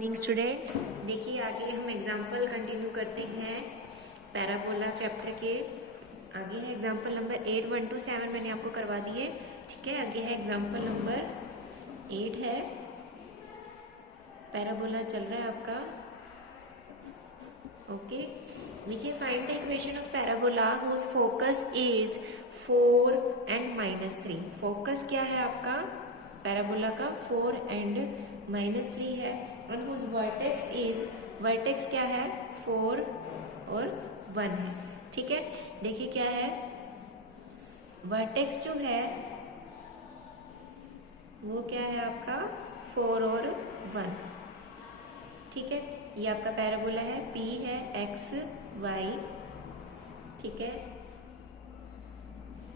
Morning students, देखिए आगे हम एग्जाम्पल कंटिन्यू करते हैं पैराबोला चैप्टर के। आगे है एग्जाम्पल नंबर 8, 1 to 7 मैंने आपको करवा दिए। ठीक है, आगे है एग्जाम्पल नंबर 8 है, पैराबोला चल रहा है आपका। ओके, देखिए find the equation of parabola whose focus is 4 and -3। Focus क्या है आपका पैराबोला का? 4 and -3 है। और हुज वर्टेक्स इज, वर्टेक्स क्या है? 4 और 1 है। ठीक है, देखिए क्या है, वर्टेक्स जो है वो क्या है आपका? 4 और 1। ठीक है, ये आपका पैराबोला है, P है x y। ठीक है,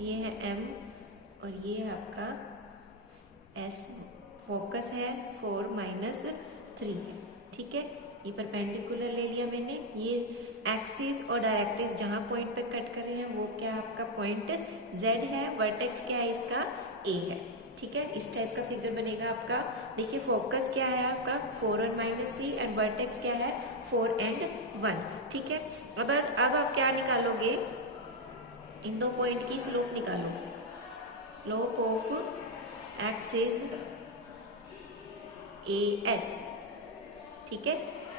ये है M और ये है आपका S। फोकस है 4 -3 है। ठीक है, ये परपेंडिकुलर ले लिया मैंने। ये एक्सिस और डायरेक्ट्रिक्स जहां पॉइंट पे कट कर रहे हैं वो क्या आपका पॉइंट Z है। वर्टेक्स क्या है इसका? A है। ठीक है, इस टाइप का फिगर बनेगा आपका। देखिए फोकस क्या है आपका? 4 और -3 एंड वर्टेक्स क्या है? 4 and 1। ठीक है, अब आप क्या निकालोगे? इन दो पॉइंट की स्लोप निकालो। Slope of axis AS। ठीक है,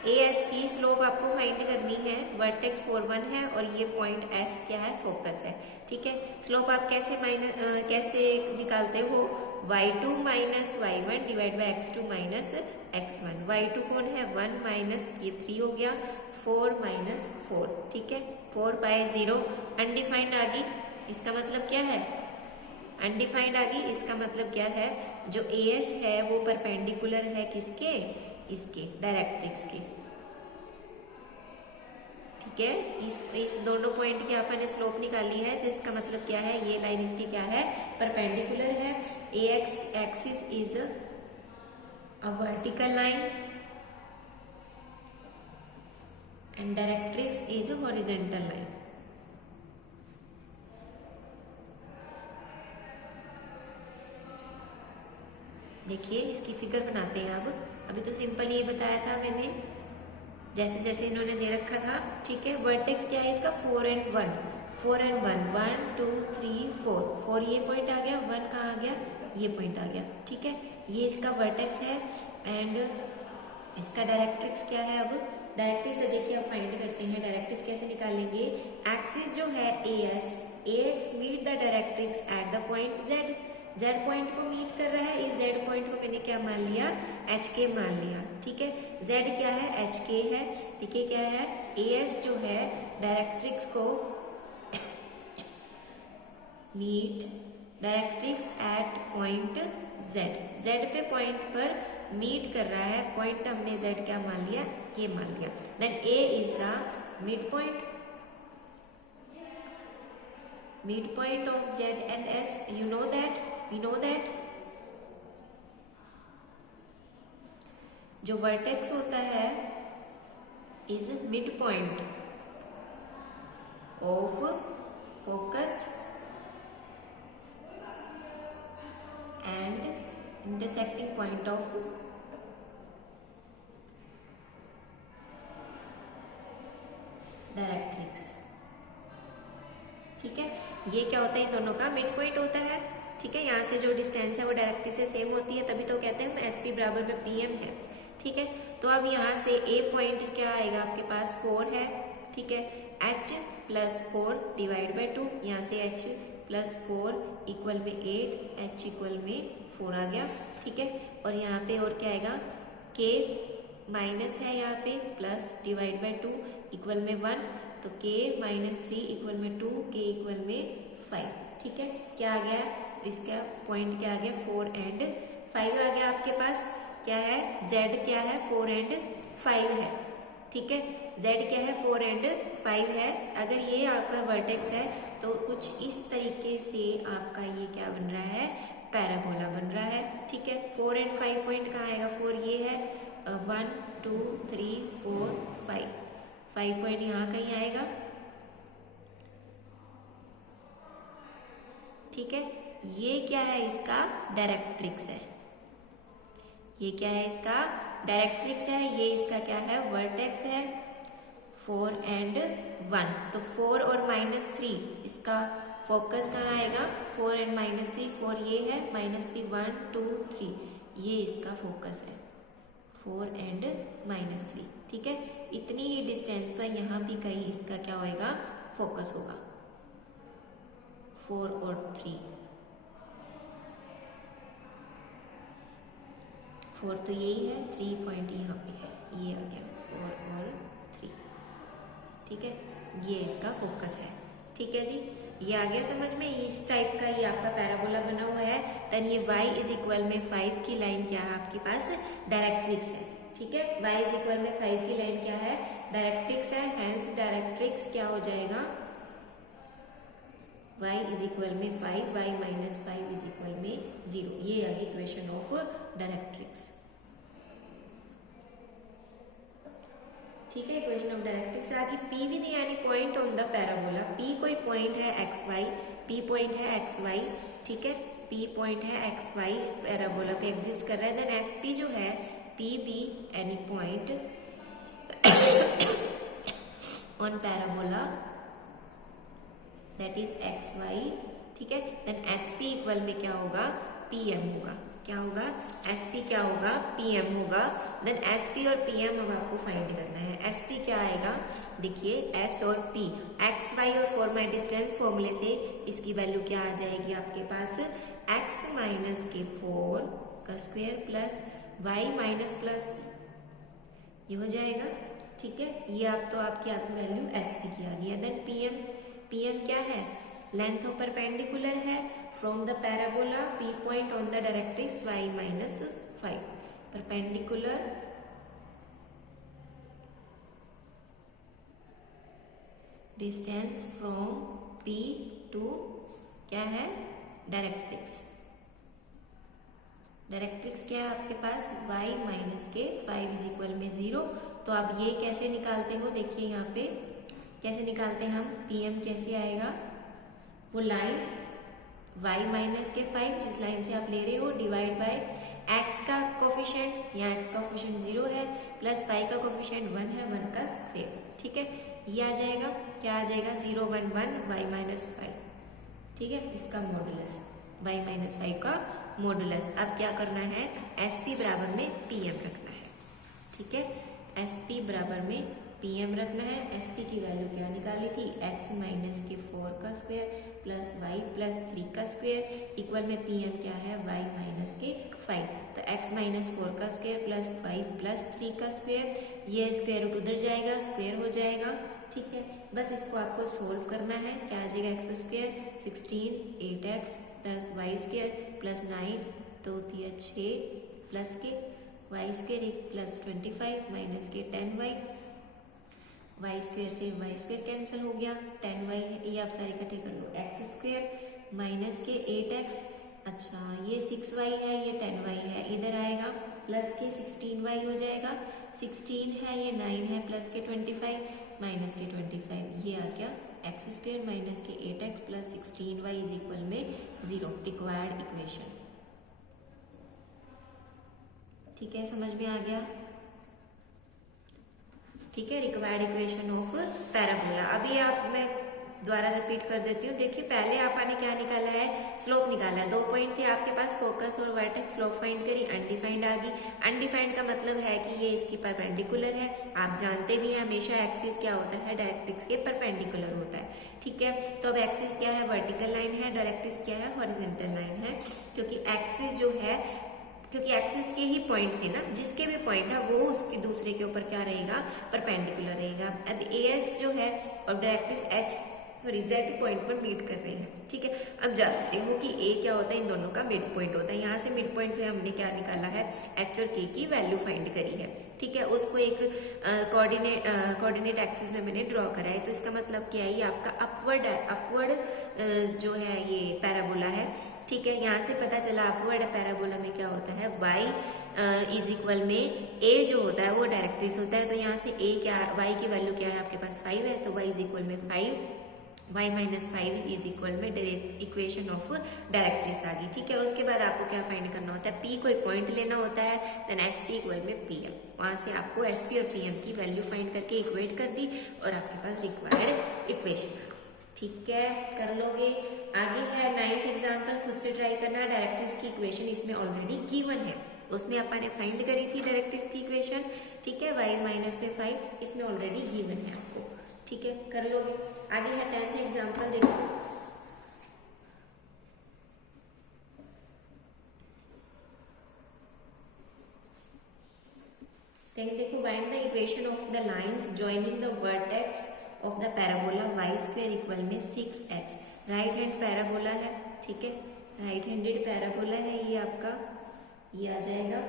AS की स्लोप आपको फाइंड करनी है। वर्टेक्स 4 1 है और ये पॉइंट S क्या है? फोकस है। ठीक है, स्लोप आप कैसे निकालते हो? y2 minus y1 divide by x2 minus x1। y2 कौन है? 1 माइनस ये 3 हो गया, 4 माइनस 4। ठीक है, 4 बाय 0 अनडिफाइंड आ गई। इसका मतलब क्या है? अनडिफाइंड आ गई। इसका मतलब क्या है? जो AS है वो परपेंडिकुलर है किसके? इसके डायरेक्ट्रिक्स के। ठीक है, इस दोनों पॉइंट की अपन ने स्लोप निकाली है, तो इसका मतलब क्या है? ये लाइन इसकी क्या है? परपेंडिकुलर है। AX axis is a vertical line and directrix is a horizontal line. देखिए इसकी फिगर बनाते हैं अब। अभी तो सिंपल ये बताया था मैंने, जैसे जैसे इन्होंने दे रखा था। ठीक है, वर्टेक्स क्या है इसका? 4 and 1। 4 and 1, 1 2 3 4। 4 ये पॉइंट आ गया, 1 कहाँ आ गया? ये पॉइंट आ गया। ठीक है, ये इसका वर्टेक्स है एंड इसका डायरेक्ट्रिक्स क्या है? अब डायरेक्ट्रिक्स से देखिए आप फाइंड करते हैं। डायरेक्ट्रिक्स कैसे निकालेंगे? एक्सिस जो है AX meet the directrix at the point Z point को मीट कर रहा है। इस Z पॉइंट को मैंने क्या मान लिया? HK मान लिया। ठीक है, Z क्या है? HK है। ठीक है, क्या है? AS जो है डायरेक्ट्रिक्स को meet directrix at point Z पे पॉइंट पर मीट कर रहा है। पॉइंट हमने Z क्या मान लिया? K मान लिया। Then A is the mid point, midpoint of Z and S, you know that, we know that जो वर्टेक्स होता है is mid point of focus and intersecting point of directrix. ठीक है, ये क्या होता है? इन दोनों का मिड पॉइंट होता है। ठीक है, यहाँ से जो डिस्टेंस है वो डायरेक्ट्रिक्स से सेम होती है, तभी तो कहते हैं हम SP बराबर में PM है। ठीक है, तो अब यहाँ से A पॉइंट क्या आएगा आपके पास? 4 है। ठीक है, H प्लस 4 डिवाइड बाई 2। यहाँ से H प्लस 4 इक्वल में 8, H इक्वल में 4 आ गया। ठीक है, और यहाँ पे और क्या आएगा? K माइनस है यहाँ पे, प्लस डिवाइड बाई 2 इक्वल में 1, तो K -3 इक्वल में 2, K इक्वल में 5। ठीक है, क्या आ गया? इसका पॉइंट क्या आ गया? 4 and 5 आ गया आपके पास। क्या है? Z क्या है? 4 and 5 है। ठीक है, Z क्या है? 4 and 5 है। अगर ये आपका वर्टेक्स है तो कुछ इस तरीके से आपका ये क्या बन रहा है? पैराबोला बन रहा है। ठीक है, 4 and 5 पॉइंट कहाँ आएगा? 4 ये है, 1 2 3 4 5 पॉइंट यहाँ कहीं आएगा। ठीक है, ये क्या है? इसका डायरेक्ट्रिक्स है। ये क्या है? इसका डायरेक्ट्रिक्स है, ये इसका क्या है, वर्टेक्स है 4 and 1। तो 4 और -3 इसका फोकस कहाँ आएगा, 4 and -3, 4 ये है, -3 1 2 3 ये इसका फोकस है 4 and -3। ठीक है, इतनी ही डिस्टेंस पर यहाँ भी कहीं इसका क्या होएगा, फोकस होगा 4 और 3। 4 तो यही है, 3 पॉइंट यहाँ पे है, ये आ गया 4 और 3। ठीक है, ये इसका फोकस है। ठीक है जी, ये आ गया समझ में, इस टाइप का ये आपका पैराबोला बना हुआ है। देन ये y इज इक्वल में 5 की लाइन क्या है आपके पास, डायरेक्ट्रिक्स है। ठीक है, y इज इक्वल में 5 की लाइन क्या है, डायरेक्ट्रिक्स है। हेंस डायरेक्ट्रिक्स क्या हो जाएगा, y इज इक्वल में 5, y माइनस 5 इज इक्वल में 0। ये आ गई इक्वेशन ऑफ डायरेक्ट्रिक्स। ठीक है, इक्वेशन ऑफ डायरेक्ट्रिक्स आगे। P with any point on the parabola, P कोई पॉइंट है XY, P पॉइंट है XY। ठीक है, P पॉइंट है XY पैराबोला पे एग्जिस्ट कर रहा है। देन SP जो है P be any point on parabola that is XY। ठीक है, देन SP इक्वल में क्या होगा, PM होगा। क्या होगा, SP क्या होगा, PM होगा। देन SP और PM अब आपको फाइंड करना है। SP क्या आएगा, देखिए S और P, XY और 4 माई डिस्टेंस फॉर्मूले से इसकी वैल्यू क्या आ जाएगी आपके पास, x माइनस के 4 का square plus y minus plus ये हो जाएगा। ठीक है, ये आप तो आपकी वैल्यू SP की आ गई है। देन PM क्या है, लेंथ ऑफ परपेंडिकुलर है from the parabola, P point on the directrix y minus 5, perpendicular distance from P to क्या है, डायरेक्ट्रिक्स। डायरेक्ट्रिक्स क्या है आपके पास, y माइनस के 5 इज इक्वल में 0। तो आप ये कैसे निकालते हो, देखिए यहाँ पे कैसे निकालते हैं हम, PM कैसे आएगा, वो लाइन y माइनस के 5 जिस लाइन से आप ले रहे हो डिवाइड बाय x का कोफिशिएंट, यहाँ x का कोफिशिएंट 0 है, प्लस y का कोफिशिएंट 1 है, 1 का स्क्वायर। ठीक है, ये आ जाएगा, क्या आ जाएगा, 0 1 1 y माइनस 5। ठीक है, इसका मॉडुलस y माइनस 5 का मॉडुलस। अब क्या करना है, SP बराबर में PM रखना है। ठीक है, SP बराबर में PM रखना है। SP की वैल्यू क्या निकाली थी, x माइनस के 4 का स्क्वायर प्लस y प्लस 3 का स्क्वायर इक्वल में PM क्या है, y माइनस के 5। तो x माइनस 4 का स्क्वायर प्लस y प्लस 3 का स्क्वायर, ये स्क्वायर रूट उधर जाएगा, स्क्वायर हो जाएगा। ठीक है, बस इसको आपको सोल्व करना है। क्या आ जाएगा, x square 16 8x plus y square plus 9 2 3 6 plus के y स्क्वायर 1 प्लस 25 माइनस के 10y, y स्क्वायर से y स्क्वायर कैंसिल हो गया, 10y है, ये आप सारे इकट्ठे कर लो, x स्क्वायर माइनस के 8x, अच्छा ये 6y है, ये 10y है, इधर आएगा प्लस के 16y हो जाएगा, 16 है, ये 9 है, प्लस के 25 माइनस के 25, ये आ गया x स्क्वायर माइनस के 8x plus 16y is equal में 0, रिक्वायर्ड इक्वेशन। ठीक है, समझ में आ गया। ठीक है, रिक्वायर्ड इक्वेशन ऑफ पैराबोला। अभी आप मैं दोबारा रिपीट कर देती हूँ। देखिए पहले आपने क्या निकाला है, स्लोप निकाला है। 2 पॉइंट थे आपके पास, फोकस और वर्टेक्स, स्लोप फाइंड करी, अनडिफाइंड आ गई। अनडिफाइंड का मतलब है कि ये इसकी परपेंडिकुलर है। आप जानते भी हैं हमेशा एक्सिस क्या होता है, डायरेक्ट्रिक्स के परपेंडिकुलर होता है। ठीक है, तो अब एक्सिस क्या है, वर्टिकल लाइन है, डायरेक्ट्रिक्स क्या है, हॉरिजॉन्टल लाइन है। क्योंकि एक्सिस जो है, क्योंकि एक्सिस के ही पॉइंट थे ना, जिसके भी पॉइंट है वो उसके दूसरे के ऊपर क्या रहेगा, परपेंडिकुलर रहेगा। अब AH जो है और डायरेक्ट्रिक्स Z पॉइंट पर मीट कर रहे हैं। ठीक है, अब जानते हो कि A क्या होता है, इन दोनों का मिड पॉइंट होता है। यहाँ से मिड पॉइंट पे हमने क्या निकाला है, H और K की वैल्यू फाइंड करी है। ठीक है, उसको एक कोऑर्डिनेट एक्सिस में मैंने ड्रॉ करा है। तो इसका मतलब क्या है, ये आपका अपवर्ड जो है ये पैराबोला है। ठीक है, यहाँ से पता चला अपवर्ड पैराबोला में क्या होता है, y इज इक्वल में A जो होता है वो डायरेक्ट्रिक्स होता है। तो यहाँ से A क्या, y की वैल्यू क्या है आपके पास 5 है, तो y इज इक्वल में 5 y माइनस 5 इज इक्वल में डायरेक्ट इक्वेशन ऑफ डायरेक्ट्रिक्स आ गई। ठीक है, उसके बाद आपको क्या फाइंड करना होता है, p कोई पॉइंट लेना होता है, देन sp इक्वल में pm, वहां से आपको sp और pm की वैल्यू फाइंड करके इक्वेट कर दी और आपके पास रिक्वायर्ड इक्वेशन आ गई। ठीक है, कर लोगे। आगे है 9th एग्जाम्पल, खुद से ट्राई करना। डायरेक्ट्रिक्स की इक्वेशन इसमें ऑलरेडी गिवन है, उसमें अपन ने फाइंड करी थी डायरेक्ट्रिक्स की इक्वेशन। ठीक है, y माइनस पे 5 इसमें ऑलरेडी गिवन है आपको। ठीक है, कर लोगे। आगे है 10th एग्जाम्पल, देखो देखो find the equation of the lines joining the vertex of the parabola y square equal में 6x। राइट हैंड पैराबोला है। ठीक है, राइट हैंडेड पैराबोला है ये आपका, ये आ जाएगा।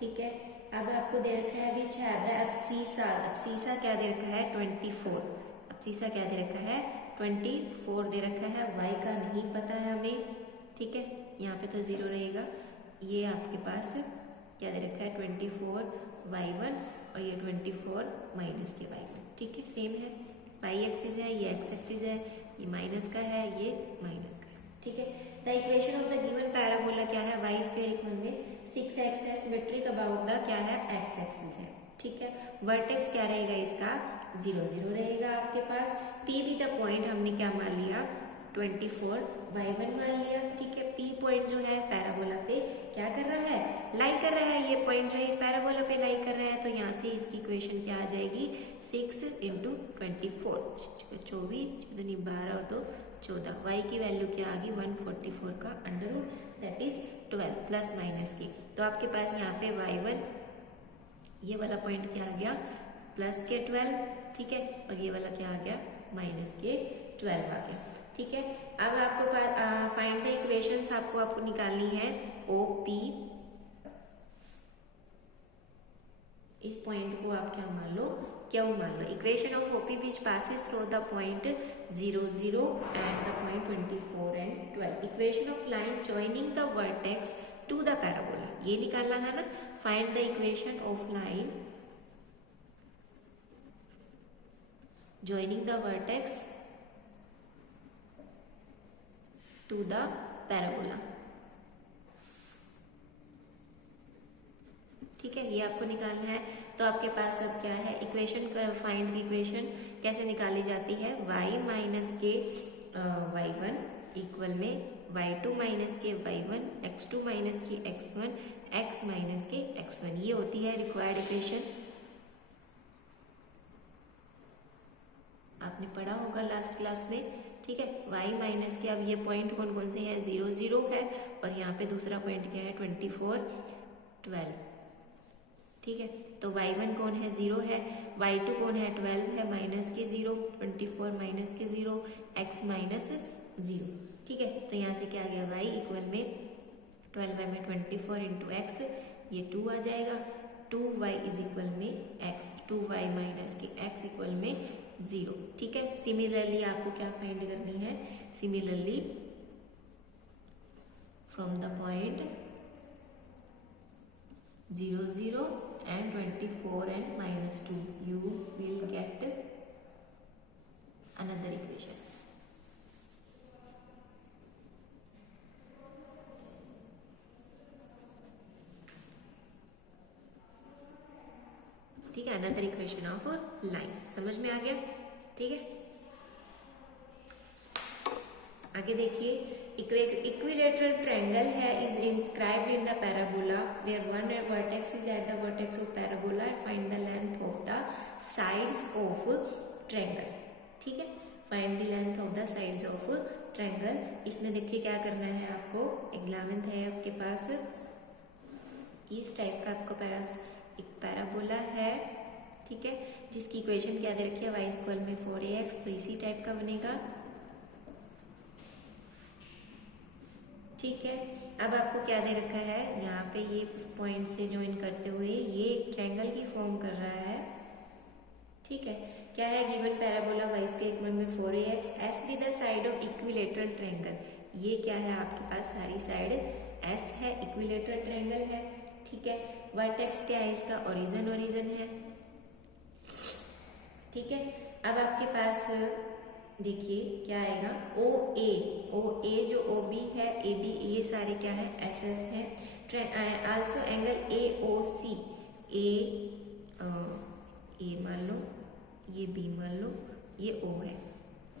ठीक है, अब आपको दे रखा है अभी छाया, अब सीसा क्या दे रखा है 24, अब सीसा क्या दे रखा है 24 दे रखा है, y का नहीं पता है हमें। ठीक है, यहाँ पे तो 0 रहेगा। ये आपके पास क्या दे रखा है 24y1 और ये 24 माइनस के y1। ठीक है, सेम है, y एक्सिस है, ये x एक्सिस है, ये माइनस का है, ये माइनस का है। ठीक है, the equation of the given parabola क्या है, y स्क्वायर इक्वल में 6x है, सिमेट्रिक अबाउट द क्या है x एक्सिस है। ठीक है, वर्टेक्स क्या रहेगा इसका 0 0 रहेगा आपके पास। p भी द पॉइंट हमने क्या मान लिया 24y1 मान लिया। ठीक है, p पॉइंट जो है पैराबोला पे क्या कर रहा है, लाई कर रहा है, ये पॉइंट जो है इस पैराबोला पे लाई कर रहा है, तो यहाँ से इसकी इक्वेशन क्या आ जाएगी 6 × 24, 24 14 12 और 2 14, y की वैल्यू क्या आ गई 144 का under root, that is 12 plus minus की। तो आपके पास यहाँ पे y1 ये वाला पॉइंट क्या आ गया प्लस के 12। ठीक है, और ये वाला क्या आ गया माइनस के 12 आ गया। ठीक है, अब आपको फाइंड द इक्वेशंस आपको निकालनी है OP, इस पॉइंट को आप क्या मान लो क्यों मान लो। Equation of OP which passes through the point 0 0 and the point 24 and 12। Equation of line joining the vertex to the parabola, ये निकालना है ना। Find the equation of line joining the vertex to the parabola. ठीक है, ये आपको निकालना है। तो आपके पास अब क्या है इक्वेशन, फाइंड द इक्वेशन कैसे निकाली जाती है, y माइनस के y1 इक्वल में y2 माइनस के y1, x2 माइनस के x1, x माइनस के x1, ये होती है रिक्वायर्ड इक्वेशन। आपने पढ़ा होगा लास्ट क्लास में। ठीक है, y माइनस के, अब ये पॉइंट कौन कौन से हैं 0 0 है और यहाँ पे दूसरा पॉइंट क्या है 24 12। ठीक है, तो y1 कौन है 0 है, y2 कौन है 12 है, माइनस के 0, 24 माइनस के 0, x माइनस 0। ठीक है, तो यहाँ से क्या आ गया y इक्वल में 12y में 24 इंटू एक्स, ये 2 आ जाएगा। 2y इज इक्वल में x, 2y माइनस के x इक्वल में 0। ठीक है, सिमिलरली आपको क्या फाइंड करनी है, similarly from the point 0 0 and 24 and minus 2 you will get another equation। ठीक है, अनदर इक्वेशन ऑफ लाइन, समझ में आ गया। ठीक है, आगे देखिए, इक्विलेटरल ट्रायंगल है is inscribed in the parabola where one vertex is at the vertex of parabola, find the length of the sides of triangle. ठीक है, find the length of the sides of triangle. इसमें देखिए क्या करना है आपको, 11th है आपके पास, इस टाइप का आपका पास एक पैराबोला है। ठीक है, जिसकी इक्वेशन क्या दे रखी है y इक्वल में 4ax, तो इसी टाइप का बनेगा। ठीक है, अब आपको क्या दे रखा है, यहाँ पे ये इस पॉइंट से ज्वाइन करते हुए ये एक ट्रायंगल की फॉर्म कर रहा है। ठीक है, क्या है गिवन पैराबोला y के इक्वल में 4ax, s be the side of equilateral triangle. ये क्या है आपके पास सारी साइड s है, इक्विलेटरल ट्रायंगल है। ठीक है, वर्टेक्स क्या है इसका, ओरिजिन है। ठीक है, अब आपके पास देखिए क्या आएगा, ओ ए जो ओ बी है, ए बी, ये सारे क्या है, एस एस है। आल्सो एंगल ए ओ सी, ए मान लो, ये बी मान लो, ये ओ है,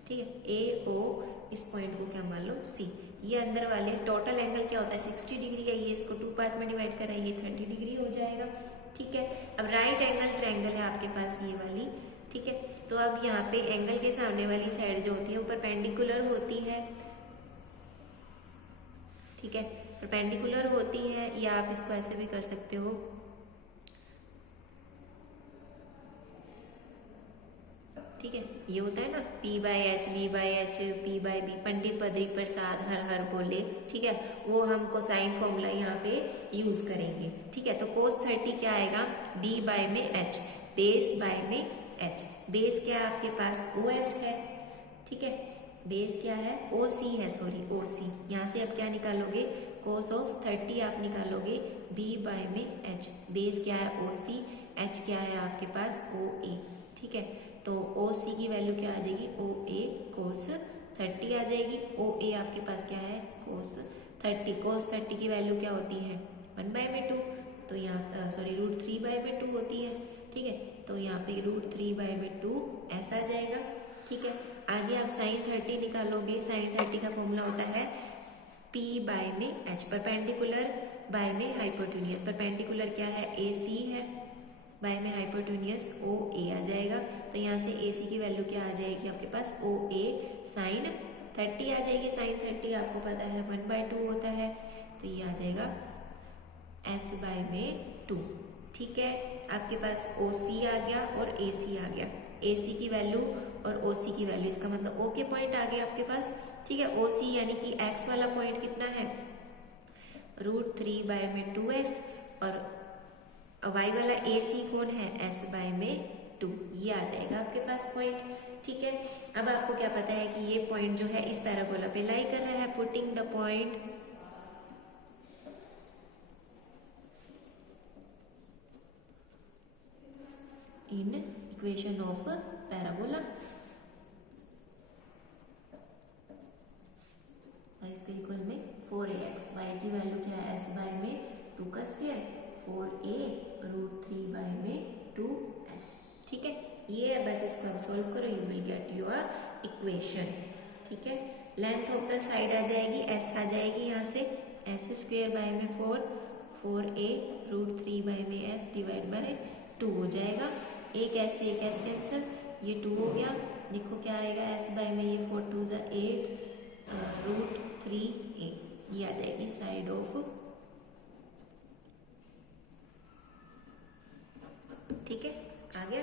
ठीक है। ए ओ इस पॉइंट को क्या मान लो सी। ये अंदर वाले टोटल एंगल क्या होता है 60 डिग्री है, ये इसको 2 पार्ट में डिवाइड करा है, ये 30 डिग्री हो जाएगा, ठीक है। अब राइट एंगल ट्रायंगल है आपके पास ये वाली, ठीक है। तो अब यहाँ पे एंगल के सामने वाली साइड जो होती है वो परपेंडिकुलर होती है, ठीक है, परपेंडिकुलर होती है, या आप इसको ऐसे भी कर सकते हो, ठीक है। ये होता है ना P by H, B by H, P by B, Pandit Badri Prasad हर हर बोले, ठीक है। वो हम कोसाइन फॉर्मूला यहाँ पे यूज करेंगे, ठीक है। तो कोस 30 क्या आएगा, B बाय में H, बेस बाय में H। बेस क्या है आपके पास, OS है, ठीक है। बेस क्या है, OC है, सॉरी OC। यहाँ से अब क्या निकालोगे, कोस ऑफ 30 आप निकालोगे B बाय में H। बेस क्या है OC, H क्या है आपके पास OA, ठीक है। तो OC की वैल्यू क्या आ जाएगी, OA कोस 30 आ जाएगी। OA आपके पास क्या है, कोस 30। कोस 30 की वैल्यू क्या होती है, 1/2, तो यहाँ सॉरी √3/2 होती है, ठीक है। तो यहाँ पे √3/2 ऐसा आ जाएगा, ठीक है। आगे आप साइन 30 निकालोगे, साइन 30 का फॉर्मूला होता है P बाय में H, परपेंडिकुलर बाय में हाइपोटेन्यूज। परपेंडिकुलर क्या है, AC है, बाय में हाइपोटेन्यूज OA आ जाएगा। तो यहाँ से AC की वैल्यू क्या आ जाएगी आपके पास, OA साइन 30 आ जाएगी। साइन 30 आपको पता है 1/2 होता है, तो ये आ जाएगा S बाय में 2, ठीक है। आपके पास OC आ गया और AC आ गया। AC की वैल्यू और OC की वैल्यू, इसका मतलब O के पॉइंट आ गए आपके पास, ठीक है। OC यानी कि X वाला पॉइंट कितना है, √3/2S, और Y वाला AC कौन है, S बाय में 2, ये आ जाएगा आपके पास पॉइंट, ठीक है। अब आपको क्या पता है कि ये पॉइंट जो है इस पैराबोला पे लाई कर रहा है, putting the point in equation of parabola. इसके इक्वल में 4ax, y की वैल्यू क्या है, s बाय में 2 का स्क्वायर, 4a √3/2s, ठीक है। ये है, बस इसको आप सोल्व करो, you will get your equation, ठीक है। लेंथ ऑफ द साइड आ जाएगी, s आ जाएगी यहाँ से, s² बाय में 4a √3/s डिवाइड बाय 2 हो जाएगा। एक s से एक s कैंसिल, ये 2 हो गया। देखो क्या आएगा, s बाय में ये 4 2 8 √3a, ये आ जाएगी साइड ऑफ, ठीक है। आगे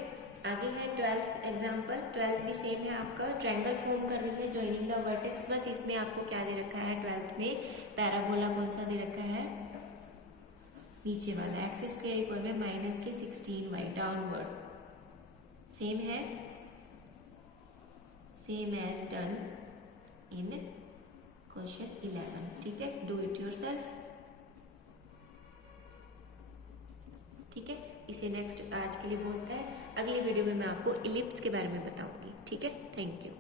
है 12th एग्जाम्पल। 12th भी सेम है आपका, ट्रायंगल फॉर्म कर रही है जॉइनिंग द वर्टेक्स। बस इसमें आपको क्या दे रखा है, 12th में पैराबोला कौन सा दे रखा है, नीचे वाला, x² इक्वल में -16y डाउनवर्ड। सेम है, same as done in question 11, ठीक है। डू इट योरसेल्फ, ठीक है। इसे नेक्स्ट आज के लिए बहुत है, अगली वीडियो में मैं आपको इलिप्स के बारे में बताऊंगी, ठीक है। Thank you.